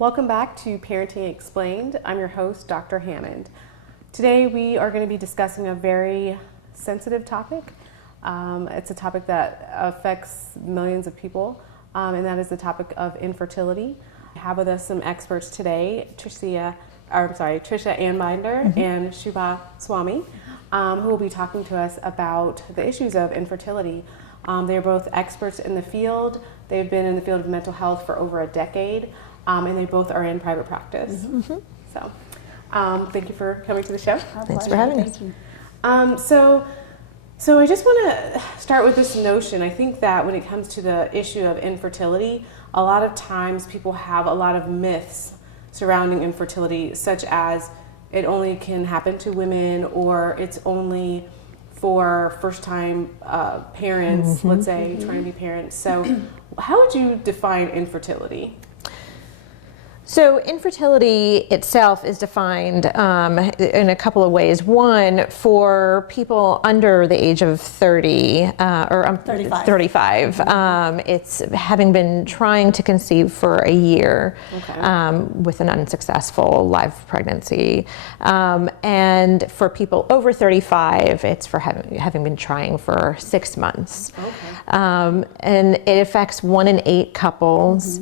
Welcome back to Parenting Explained. I'm your host, Dr. Hammond. Today we are going to be discussing a very sensitive topic. It's a topic that affects millions of people, and that is the topic of infertility. I have with us some experts today, Tricia Anbinder and Shubha Swamy, who will be talking to us about the issues of infertility. They're both experts in the field. They've been in the field of mental health for over a decade, and they both are in private practice. So thank you for coming to the show. Thanks for having us. So I just want to start with this notion. I think that when it comes to the issue of infertility, a lot of times people have a lot of myths surrounding infertility, such as it only can happen to women, or it's only for first-time parents, let's say, trying to be parents. So how would you define infertility? So infertility itself is defined in a couple of ways. One, for people under the age of 30, 35, it's having been trying to conceive for a year with an unsuccessful live pregnancy. And for people over 35, it's for having been trying for 6 months. And it affects 1 in 8 couples.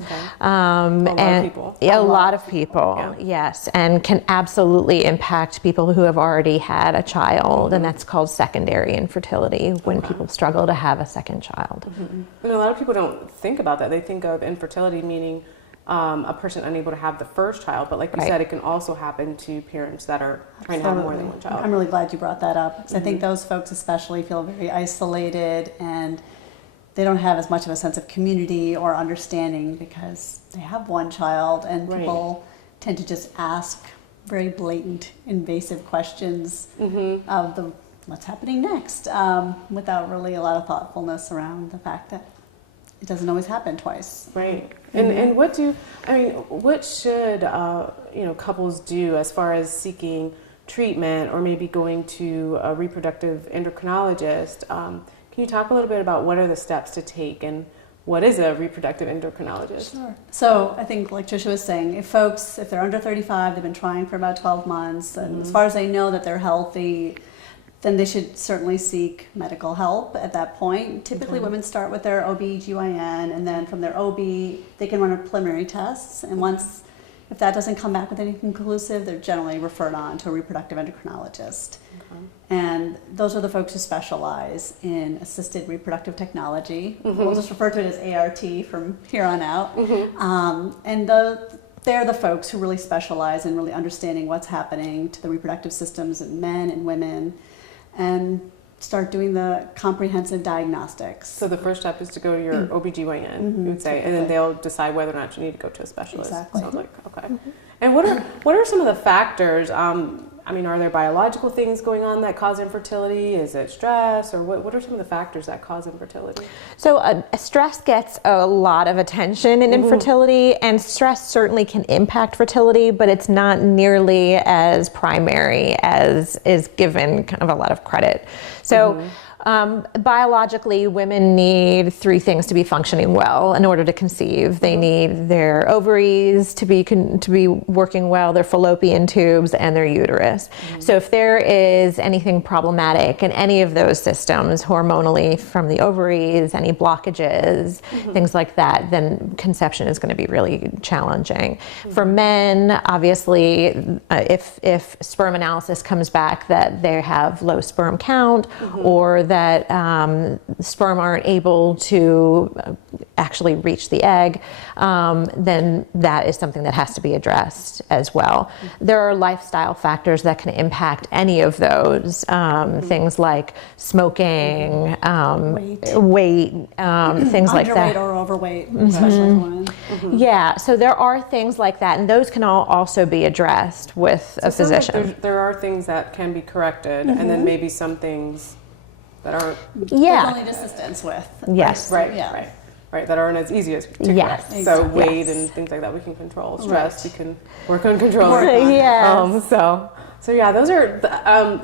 A lot of people, yes, and can absolutely impact people who have already had a child, and that's called secondary infertility, when people struggle to have a second child. And a lot of people don't think about that. They think of infertility meaning a person unable to have the first child, but like you said, it can also happen to parents that are trying to have more than one child. I'm really glad you brought that up, because I think those folks especially feel very isolated, and they don't have as much of a sense of community or understanding because they have one child, and people tend to just ask very blatant, invasive questions of what's happening next, without really a lot of thoughtfulness around the fact that it doesn't always happen twice. Right. And what should couples do as far as seeking treatment, or maybe going to a reproductive endocrinologist? Can you talk a little bit about what are the steps to take, and what is a reproductive endocrinologist? Sure. So I think, like Tricia was saying, if they're under 35, they've been trying for about 12 months, and as far as they know that they're healthy, then they should certainly seek medical help at that point. Typically women start with their OB/GYN, and then from their OB, they can run a preliminary tests, and if that doesn't come back with anything conclusive, they're generally referred on to a reproductive endocrinologist. And those are the folks who specialize in assisted reproductive technology. We'll just refer to it as ART from here on out. And they're the folks who really specialize in really understanding what's happening to the reproductive systems in men and women, and start doing the comprehensive diagnostics. So the first step is to go to your OB/GYN, you would say, and then they'll decide whether or not you need to go to a specialist. Exactly. Sounds like, okay. And what are some of the factors? Are there biological things going on that cause infertility? Is it stress, or what are some of the factors that cause infertility? So stress gets a lot of attention in infertility, and stress certainly can impact fertility, but it's not nearly as primary as is given kind of a lot of credit. So biologically, women need 3 things to be functioning well in order to conceive. They need their ovaries to be working well, their fallopian tubes, and their uterus. So if there is anything problematic in any of those systems, hormonally from the ovaries, any blockages, things like that, then conception is going to be really challenging. For men, obviously, if sperm analysis comes back that they have low sperm count, or that sperm aren't able to actually reach the egg, then that is something that has to be addressed as well. There are lifestyle factors that can impact any of those, things like smoking, weight, things like that. Underweight or overweight, especially women. Yeah, so there are things like that, and those can all also be addressed with a physician. Like there are things that can be corrected, and then maybe some things that aren't. There's only assistance with. Yes. Right, that aren't as easy as to correct. So weight and things like that we can control. Stress we can work on controlling. So yeah, those are.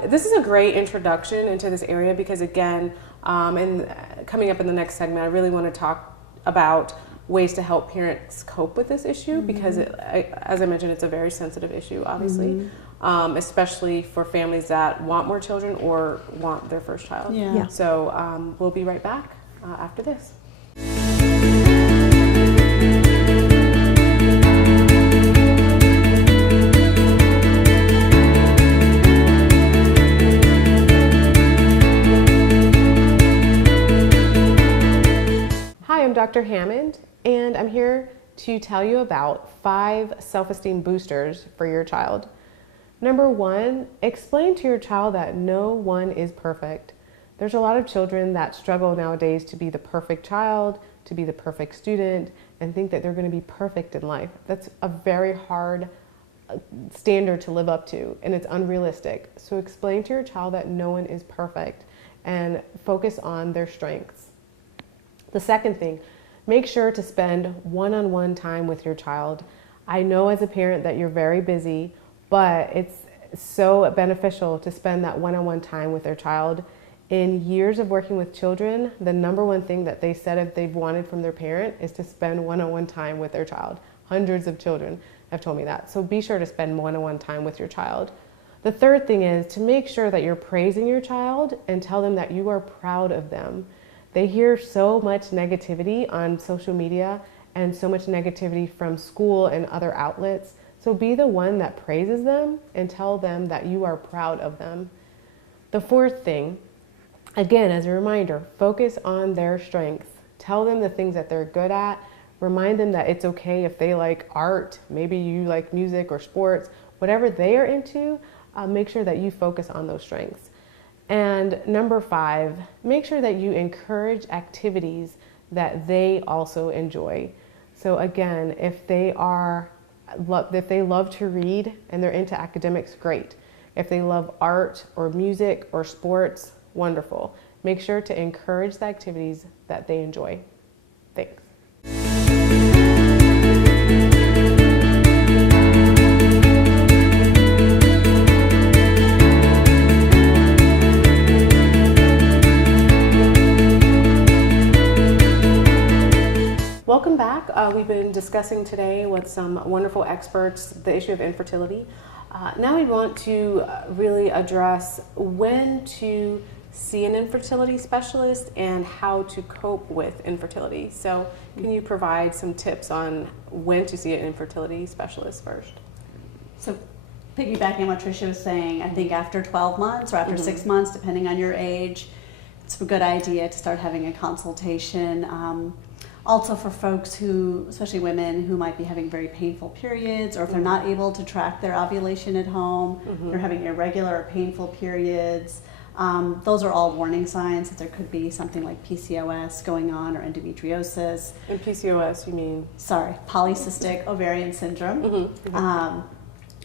This is a great introduction into this area, because again, and coming up in the next segment, I really want to talk about ways to help parents cope with this issue, because as I mentioned, it's a very sensitive issue, obviously, especially for families that want more children or want their first child. Yeah. So we'll be right back after this. Hi, I'm Dr. Hammond, and I'm here to tell you about 5 self-esteem boosters for your child. Number 1, explain to your child that no one is perfect. There's a lot of children that struggle nowadays to be the perfect child, to be the perfect student, and think that they're going to be perfect in life. That's a very hard standard to live up to, and it's unrealistic. So explain to your child that no one is perfect and focus on their strengths. The second thing, make sure to spend one-on-one time with your child. I know as a parent that you're very busy, but it's so beneficial to spend that one-on-one time with their child. In years of working with children, the number one thing that they said if they've wanted from their parent is to spend one-on-one time with their child. Hundreds of children have told me that. So be sure to spend one-on-one time with your child. The third thing is to make sure that you're praising your child and tell them that you are proud of them. They hear so much negativity on social media and so much negativity from school and other outlets. So be the one that praises them and tell them that you are proud of them. The fourth thing, again, as a reminder, focus on their strengths. Tell them the things that they're good at. Remind them that it's okay if they like art, maybe you like music or sports, whatever they are into, make sure that you focus on those strengths. And number 5, make sure that you encourage activities that they also enjoy. So again, if they love to read and they're into academics, great. If they love art or music or sports, wonderful. Make sure to encourage the activities that they enjoy. Thanks. Welcome back. We've been discussing today with some wonderful experts the issue of infertility. Now we want to really address when to see an infertility specialist and how to cope with infertility. So can you provide some tips on when to see an infertility specialist first? So piggybacking on what Tricia was saying, I think after 12 months or after 6 months, depending on your age, it's a good idea to start having a consultation. Also for folks who, especially women, who might be having very painful periods, or if they're not able to track their ovulation at home, they're having irregular or painful periods, those are all warning signs that there could be something like PCOS going on or endometriosis. And PCOS, you mean? Sorry, polycystic ovarian syndrome,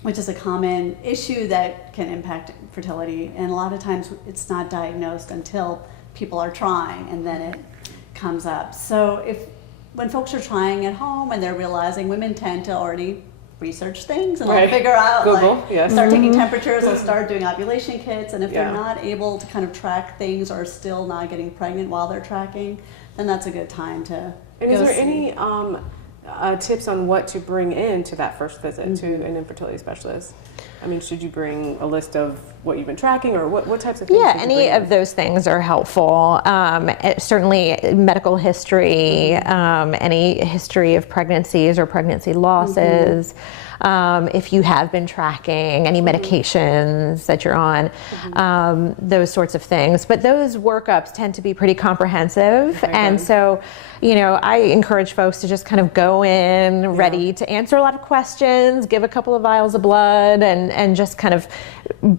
which is a common issue that can impact fertility. And a lot of times it's not diagnosed until people are trying, and then it comes up. So when folks are trying at home and they're realizing, women tend to already research things and they'll figure out, Google, start taking temperatures, they'll start doing ovulation kits, and if they're not able to kind of track things or still not getting pregnant while they're tracking, then that's a good time to And is there any tips on what to bring in to that first visit to an infertility specialist? I mean, should you bring a list of what you've been tracking, or what types of things? Yeah, any of those things are helpful. Certainly medical history, any history of pregnancies or pregnancy losses. If you have been tracking any medications that you're on, those sorts of things. But those workups tend to be pretty comprehensive. And so, I encourage folks to just kind of go in ready to answer a lot of questions, give a couple of vials of blood, and just kind of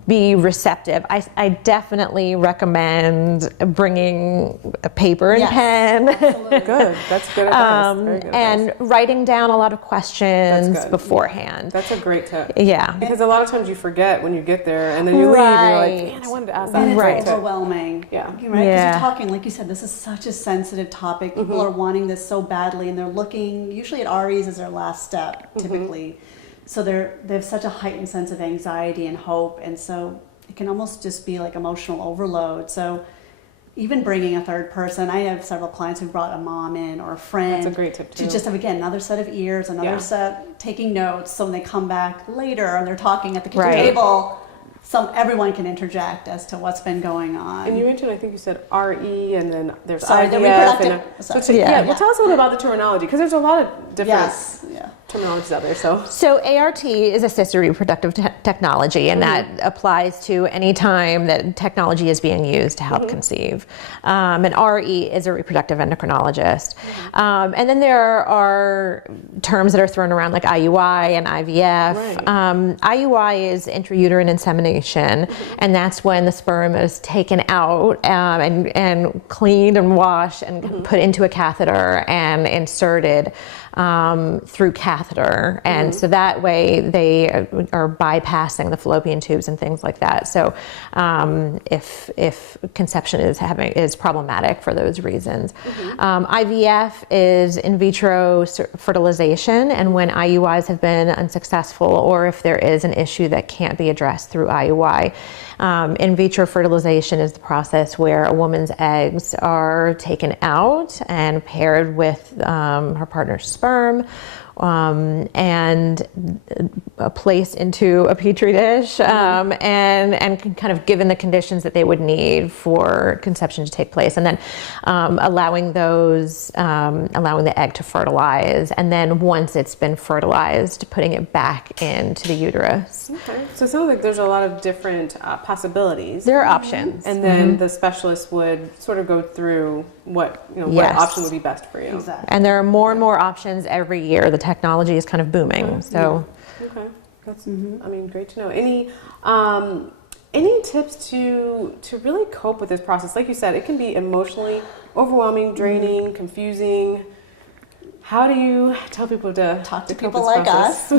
be receptive. I definitely recommend bringing a paper and pen. Absolutely. Good. That's good advice. Very good And advice. writing down a lot of questions That's good. beforehand. That's a great tip. Yeah. Because a lot of times you forget when you get there, and then you leave and you're like, man, I wanted to ask that. And it's Right. overwhelming. Yeah. Right? Because Yeah. you're talking, like you said, this is such a sensitive topic. People are wanting this so badly, and they're looking usually at REs as their last step, typically. So they have such a heightened sense of anxiety and hope, and so it can almost just be like emotional overload. So, even bringing a third person. I have several clients who brought a mom in or a friend. That's a great tip too. To just have, again, another set of ears, another set taking notes, so when they come back later and they're talking at the kitchen table, everyone can interject as to what's been going on. And you mentioned, I think you said RE, and then there's the IVF. reproductive. Well, tell us a little about the terminology, because there's a lot of different terminologies out there. So ART is assisted reproductive technology, and that applies to any time that technology is being used to help conceive. And RE is a reproductive endocrinologist. And then there are terms that are thrown around like IUI and IVF. IUI is intrauterine insemination, and that's when the sperm is taken out and cleaned and washed and put into a catheter and inserted through catheter, and so that way they are bypassing the fallopian tubes and things like that. So if conception is problematic for those reasons. IVF is in vitro fertilization, and when IUIs have been unsuccessful, or if there is an issue that can't be addressed through IUI. In vitro fertilization is the process where a woman's eggs are taken out and paired with her partner's sperm and placed into a petri dish and kind of given the conditions that they would need for conception to take place, and then allowing the egg to fertilize, and then once it's been fertilized, putting it back into the uterus. Okay, so it sounds like there's a lot of different possibilities. There are options, and then the specialist would sort of go through what option would be best for you. Exactly. And there are more and more options every year. The technology is kind of booming. So, okay, that's I mean, great to know. Any tips to really cope with this process? Like you said, it can be emotionally overwhelming, draining, confusing. How do you tell people to talk to cope people with this like process? us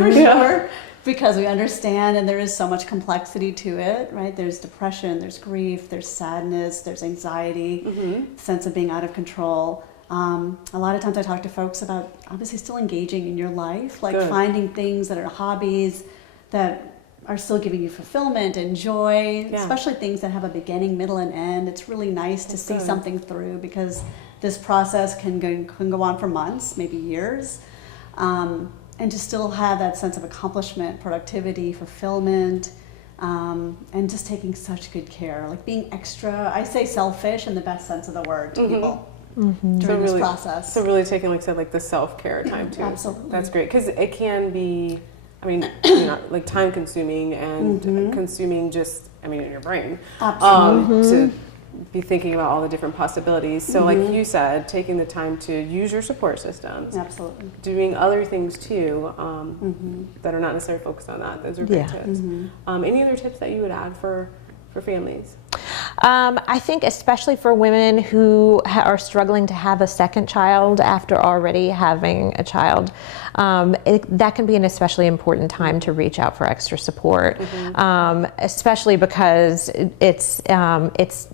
for sure? Because we understand, and there is so much complexity to it, right? There's depression, there's grief, there's sadness, there's anxiety, sense of being out of control. A lot of times I talk to folks about obviously still engaging in your life, like finding things that are hobbies that are still giving you fulfillment and joy, especially things that have a beginning, middle, and end. It's really nice to see something through, because this process can go on for months, maybe years. And to still have that sense of accomplishment, productivity, fulfillment, and just taking such good care, like being extra, I say selfish in the best sense of the word to people during this process. So really taking, like I said, like the self-care time too. Absolutely. That's great, because it can be, I mean, like time consuming and consuming just, I mean, in your brain. Absolutely. To be thinking about all the different possibilities. So like you said, taking the time to use your support systems. Absolutely. Doing other things too that are not necessarily focused on that. Those are great tips. Any other tips that you would add for families? I think especially for women who are struggling to have a second child after already having a child, that can be an especially important time to reach out for extra support, especially because it's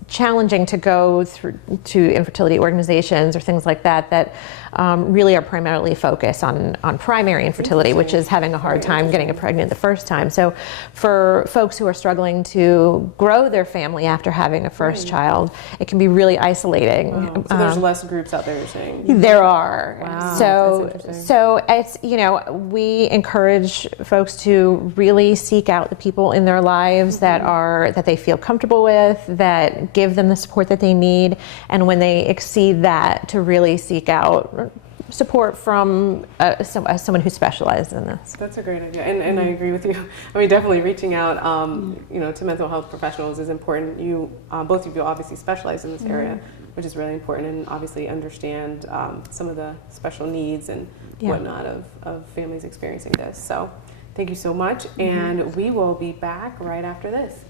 challenging to go through to infertility organizations or things like that really are primarily focused on primary infertility, which is having a hard time getting pregnant the first time. So for folks who are struggling to grow their family after having a first child, it can be really isolating. Wow. So there's less groups out there, you're saying? There are. Wow. So it's, we encourage folks to really seek out the people in their lives that they feel comfortable with, that give them the support that they need, and when they exceed that, to really seek out support from someone who specializes in this. That's a great idea, and I agree with you. I mean, definitely reaching out, to mental health professionals is important. You, both of you, obviously specialize in this area, which is really important, and obviously understand some of the special needs and whatnot of families experiencing this. So, thank you so much, and we will be back right after this.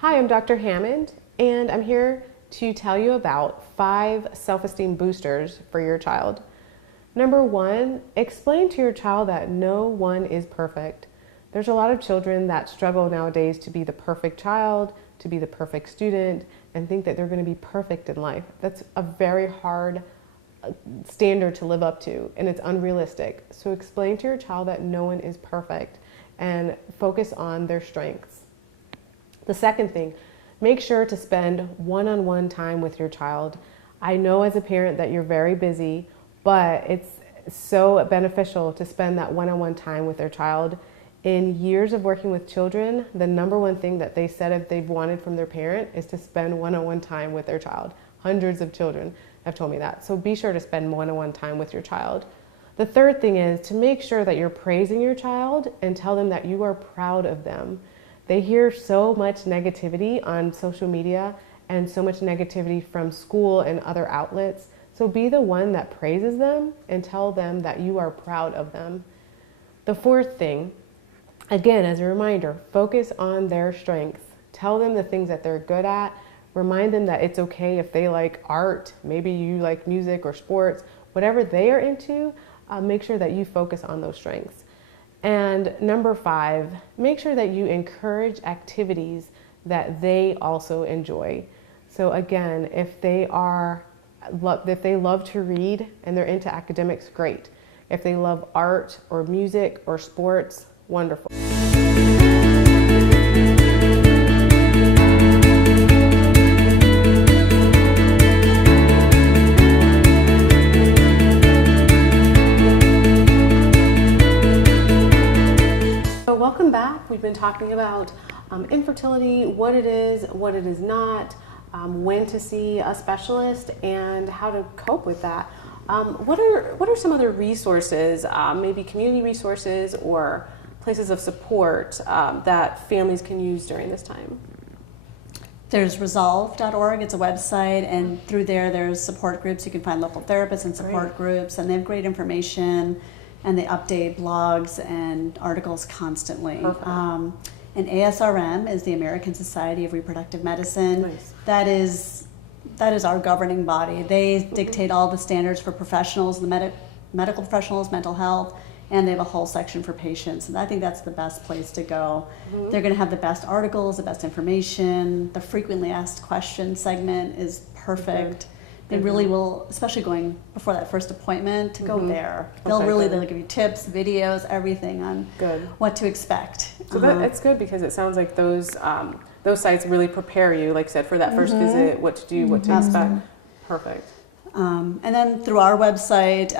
I'm Dr. Hammond, and I'm here to tell you about 5 self-esteem boosters for your child. Number 1, explain to your child that no one is perfect. There's a lot of children that struggle nowadays to be the perfect child, to be the perfect student, and think that they're going to be perfect in life. That's a very hard standard to live up to, and it's unrealistic. So explain to your child that no one is perfect and focus on their strengths. The second thing, make sure to spend one-on-one time with your child. I know as a parent that you're very busy, but it's so beneficial to spend that one-on-one time with their child. In years of working with children, the number one thing that they said if they've wanted from their parent is to spend one-on-one time with their child. Hundreds of children have told me that. So be sure to spend one-on-one time with your child. The third thing is to make sure that you're praising your child and tell them that you are proud of them. They hear so much negativity on social media and so much negativity from school and other outlets. So be the one that praises them and tell them that you are proud of them. The fourth thing, again, as a reminder, focus on their strengths. Tell them the things that they're good at. Remind them that it's okay if they like art, maybe you like music or sports, whatever they are into, make sure that you focus on those strengths. And number 5, make sure that you encourage activities that they also enjoy. So again, if they love to read and they're into academics, great. If they love art or music or sports, wonderful. So welcome back. We've been talking about infertility, what it is not, when to see a specialist, and how to cope with that. What are some other resources, maybe community resources or places of support that families can use during this time? There's resolve.org, it's a website, and through there's support groups. You can find local therapists and support groups, and they have great information, and they update blogs and articles constantly. And ASRM is the American Society of Reproductive Medicine. Nice. That is our governing body. They dictate all the standards for professionals, the medical professionals, mental health, and they have a whole section for patients. And I think that's the best place to go. They're going to have the best articles, the best information. The frequently asked questions segment is perfect. They really will, especially going before that first appointment, to go there. They'll give you tips, videos, everything on what to expect. So it's good because it sounds like those sites really prepare you, like you said, for that first visit, what to do, what to expect. Perfect. And then through our website,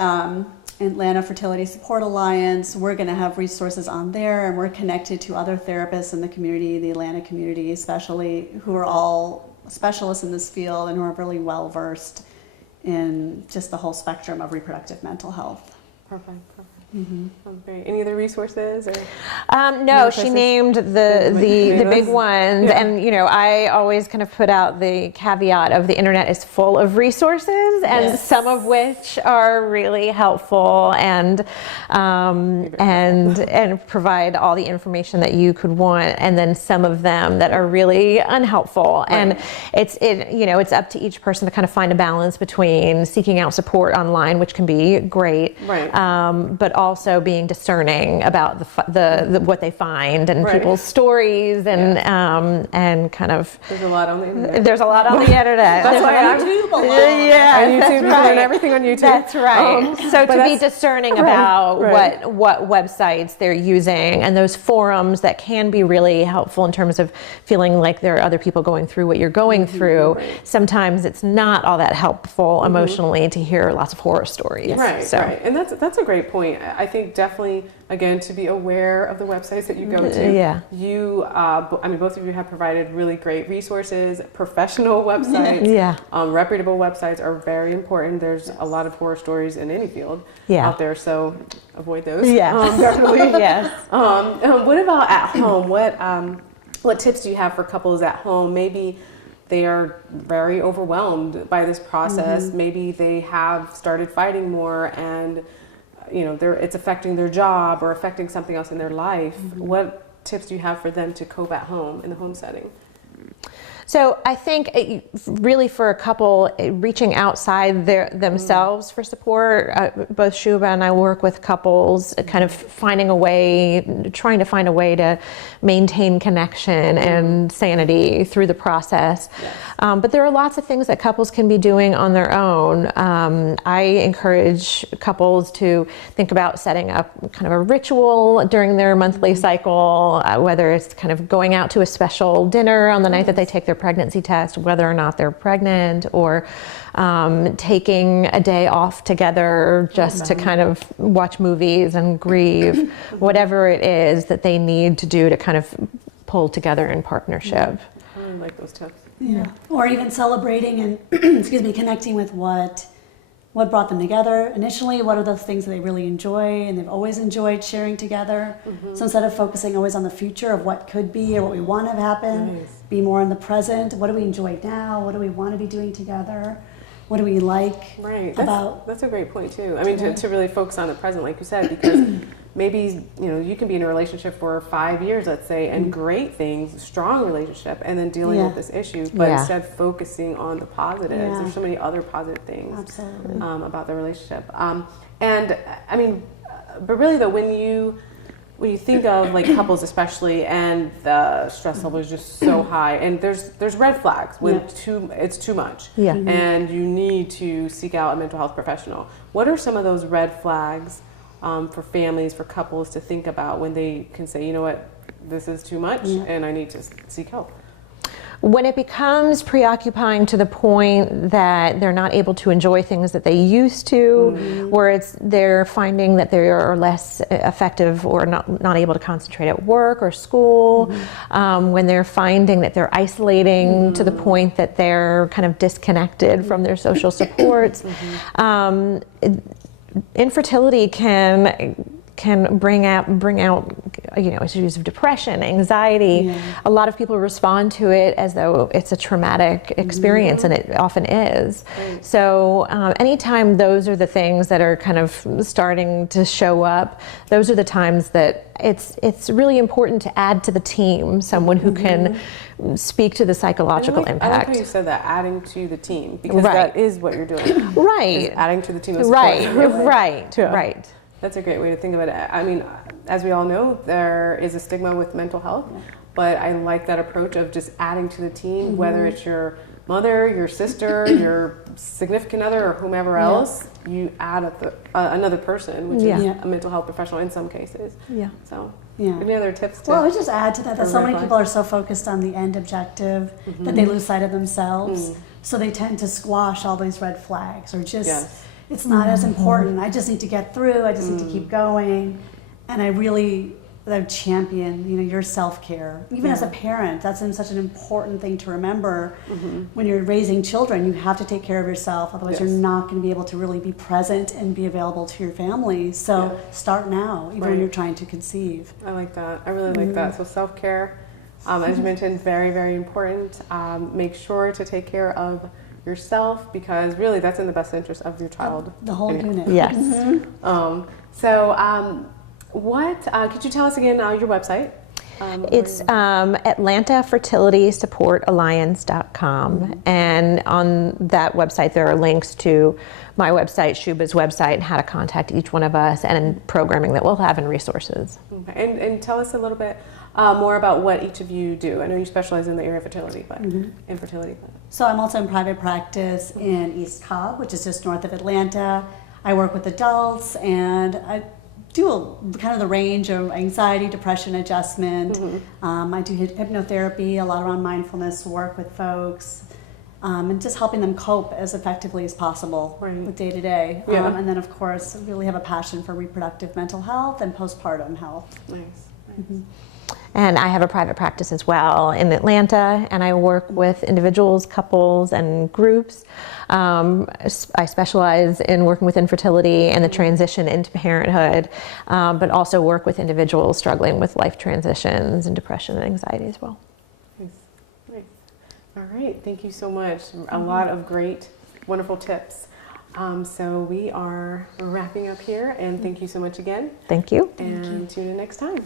Atlanta Fertility Support Alliance, we're going to have resources on there, and we're connected to other therapists in the community, the Atlanta community especially, who are all specialists in this field and who are really well versed in just the whole spectrum of reproductive mental health. Perfect. Great. Any other resources? Or no, she named the big ones, and I always kind of put out the caveat of the internet is full of resources, and some of which are really helpful and provide all the information that you could want, and then some of them that are really unhelpful. And it's up to each person to kind of find a balance between seeking out support online, which can be great, but also being discerning about the what they find and people's stories and kind of. There's a lot on the internet. There's a lot on the internet. That's why YouTube. YouTube, you can learn everything on YouTube. That's right. So to be discerning about what websites they're using, and those forums that can be really helpful in terms of feeling like there are other people going through what you're going through. Sometimes it's not all that helpful emotionally to hear lots of horror stories. Right. And that's a great point. I think definitely, again, to be aware of the websites that you go to. You, both of you have provided really great resources, professional websites. Reputable websites are very important. There's a lot of horror stories in any field out there, so avoid those. Definitely. What about at home? What tips do you have for couples at home? Maybe they are very overwhelmed by this process. Maybe they have started fighting more, and it's affecting their job or affecting something else in their life. What tips do you have for them to cope at home in the home setting? So I think really for a couple, reaching outside themselves for support, both Shubha and I work with couples, kind of trying to find a way to maintain connection and sanity through the process. Yes. But there are lots of things that couples can be doing on their own. I encourage couples to think about setting up kind of a ritual during their monthly cycle, whether it's kind of going out to a special dinner on the night that they take their pregnancy test, whether or not they're pregnant, or taking a day off together just to kind of watch movies and grieve, whatever it is that they need to do to kind of pull together in partnership. I really like those tips. Yeah. Or even celebrating and excuse me, connecting with what brought them together initially, what are the things that they really enjoy and they've always enjoyed sharing together. So instead of focusing always on the future of what could be or what we want to have happen, be more in the present. What do we enjoy now? What do we want to be doing together? What do we like about that's a great point too. I mean, to really focus on the present, like you said, because maybe you can be in a relationship for 5 years, let's say, and great things, strong relationship, and then dealing with this issue, but instead focusing on the positives. There's so many other positive things about the relationship. And I mean, but really though, when you think of like couples especially, and the stress level is just so high, and there's red flags when it's too much, and you need to seek out a mental health professional. What are some of those red flags for families, for couples to think about when they can say, you know what, this is too much and I need to seek help? When it becomes preoccupying to the point that they're not able to enjoy things that they used to, where they're finding that they are less effective or not able to concentrate at work or school, when they're finding that they're isolating to the point that they're kind of disconnected from their social supports, infertility can bring out issues of depression, anxiety. A lot of people respond to it as though it's a traumatic experience, and it often is. So anytime those are the things that are kind of starting to show up, those are the times that it's really important to add to the team someone who can speak to the psychological impact. I like how you said that, adding to the team, because that is what you're doing. Right. Adding to the team of support. Right. That's a great way to think about it. I mean, as we all know, there is a stigma with mental health, but I like that approach of just adding to the team, whether it's your mother, your sister, your significant other, or whomever else, you add another person, which is a mental health professional in some cases. So, any other tips? Well, I would just add to that so many people are so focused on the end objective that they lose sight of themselves. So they tend to squash all these red flags, or just it's not as important. I just need to get through. I just need to keep going. And I really champion, your self-care. Even as a parent, that's such an important thing to remember. When you're raising children, you have to take care of yourself. Otherwise, you're not going to be able to really be present and be available to your family. So start now, even when you're trying to conceive. I like that. I really like that. So self-care, as you mentioned, very, very important. Make sure to take care of yourself, because really that's in the best interest of your child. The whole unit. Yes. What could you tell us again your website? It's Atlanta Fertility Support Alliance.com, and on that website there are links to my website, Shubha's website, and how to contact each one of us, and programming that we'll have and resources. Okay. And tell us a little bit more about what each of you do. I know you specialize in the area of fertility, but infertility. So I'm also in private practice in East Cobb, which is just north of Atlanta. I work with adults, and I do kind of the range of anxiety, depression, adjustment. I do hypnotherapy, a lot around mindfulness work with folks, and just helping them cope as effectively as possible with day to day. And then, of course, I really have a passion for reproductive mental health and postpartum health. Nice. And I have a private practice as well in Atlanta, and I work with individuals, couples, and groups. I specialize in working with infertility and the transition into parenthood, but also work with individuals struggling with life transitions and depression and anxiety as well. Nice. All right, thank you so much. A lot of great, wonderful tips. So we are wrapping up here, and thank you so much again. Thank you. And tune in next time.